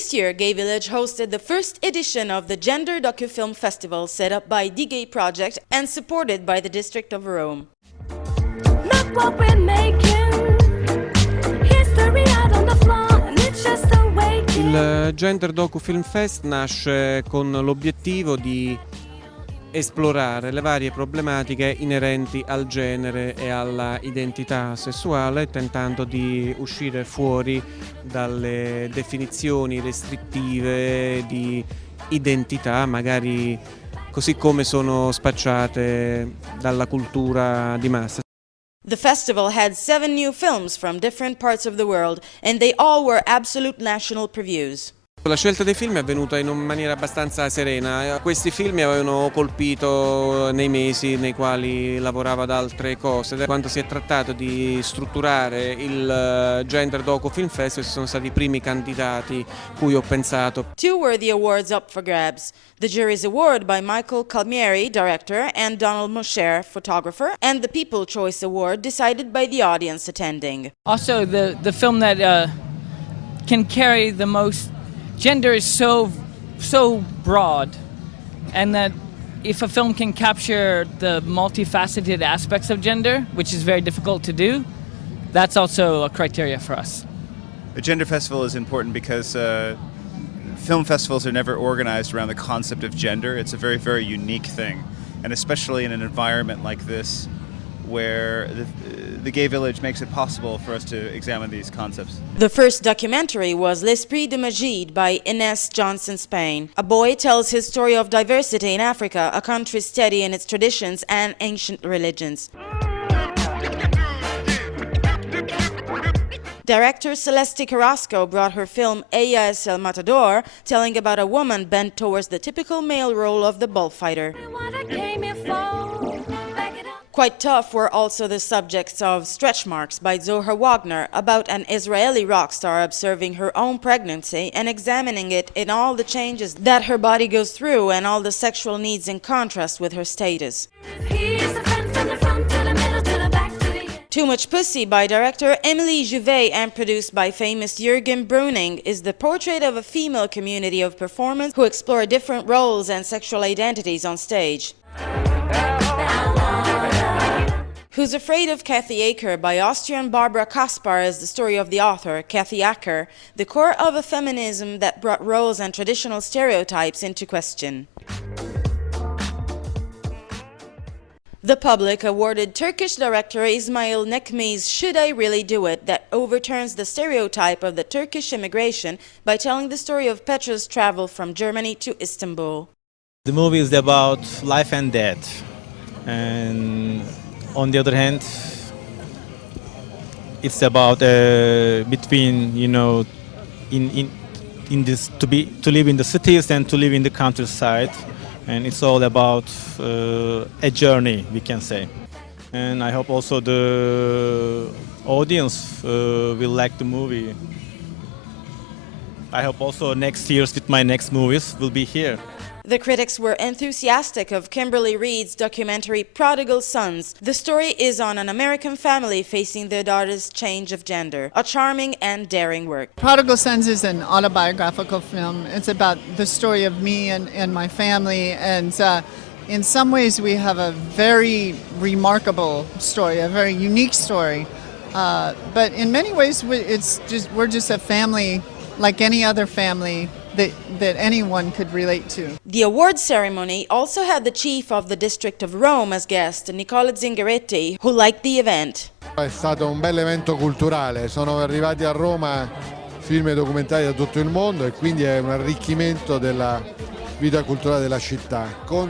This year, Gay Village hosted the first edition of the Gender DocuFilm Festival set up by the Gay Project and supported by the District of Rome. Look what we're making. History out on the floor, and it's just awakening. Il Gender DocuFilm Fest nasce con l'obiettivo di esplorare le varie problematiche inerenti al genere e alla identità sessuale, tentando di uscire fuori dalle definizioni restrittive di identità, magari così come sono spacciate dalla cultura di massa. The festival had 7 new films from different parts of the world, and they all were absolute national previews. La scelta dei film è avvenuta in una maniera abbastanza serena. Questi film mi avevano colpito nei mesi nei quali lavoravo ad altre cose. Quando si è trattato di strutturare il Gender DocuFilm Festival sono stati i primi candidati cui ho pensato. 2 were the awards up for grabs. The Jury's Award by Michael Calmieri, director, and Donald Mosher, photographer, and the People Choice Award decided by the audience attending. Also, the film that can carry the most gender is so broad, and that if a film can capture the multifaceted aspects of gender, which is very difficult to do, that's also a criteria for us. The Gender Festival is important because film festivals are never organized around the concept of gender. It's a very, very unique thing, and especially in an environment like this where the Gay Village makes it possible for us to examine these concepts. The first documentary was L'Esprit de Magie by Ines Johnson Spain. A boy tells his story of diversity in Africa, a country steady in its traditions and ancient religions. Director Celeste Carrasco brought her film Ella es el Matador, telling about a woman bent towards the typical male role of the bullfighter. Quite tough were also the subjects of Stretch Marks by Zohar Wagner, about an Israeli rock star observing her own pregnancy and examining it in all the changes that her body goes through and all the sexual needs in contrast with her status. Too Much Pussy by director Emily Jouvet and produced by famous Jürgen Brüning is the portrait of a female community of performers who explore different roles and sexual identities on stage. Who's Afraid of Kathy Acker by Austrian Barbara Kaspar is the story of the author, Kathy Acker, the core of a feminism that brought roles and traditional stereotypes into question. The public awarded Turkish director Ismail Nekmi's Should I Really Do It, that overturns the stereotype of the Turkish immigration by telling the story of Petra's travel from Germany to Istanbul. The movie is about life and death, and on the other hand, it's about between, you know, in this to live in the cities and to live in the countryside, and it's all about a journey, we can say. And I hope also the audience will like the movie. I hope also next year with my next movies will be here. The critics were enthusiastic of Kimberly Reed's documentary Prodigal Sons. The story is on an American family facing their daughter's change of gender. A charming and daring work. Prodigal Sons is an autobiographical film. It's about the story of me and my family, and in some ways we have a very remarkable story, a very unique story. But in many ways we're just a family like any other family that anyone could relate to. The awards ceremony also had the chief of the District of Rome as guest, Nicola Zingaretti, who liked the event. È stato un bel evento culturale, sono arrivati a Roma film e documentari da tutto il mondo e quindi è un arricchimento della vita culturale della città. Con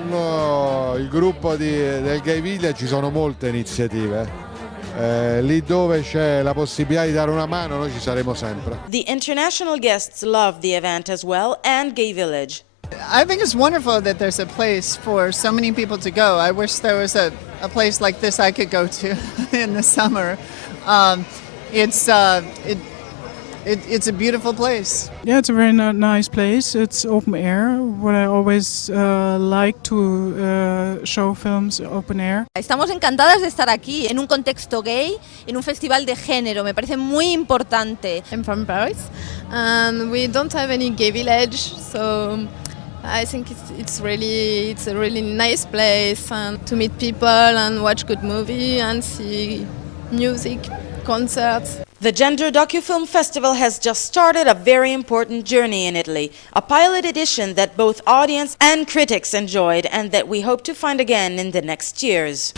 il gruppo del Gay Village ci sono molte iniziative. Lì dove c'è la possibilità di dare una mano noi ci saremo sempre. The international guests loved the event as well, and Gay Village. I think it's wonderful that there's a place for so many people to go. I wish there was a place like this I could go to in the summer. it's a beautiful place. Yeah, it's a very nice place. It's open air. What I always like to show films open air. Estamos encantadas de estar aquí en un contexto gay, en un festival de género. Me parece muy importante. I'm from Paris, and we don't have any gay village, so I think it's a really nice place and to meet people and watch good movie and see music, concerts. The Gender DocuFilm Festival has just started a very important journey in Italy, a pilot edition that both audience and critics enjoyed and that we hope to find again in the next years.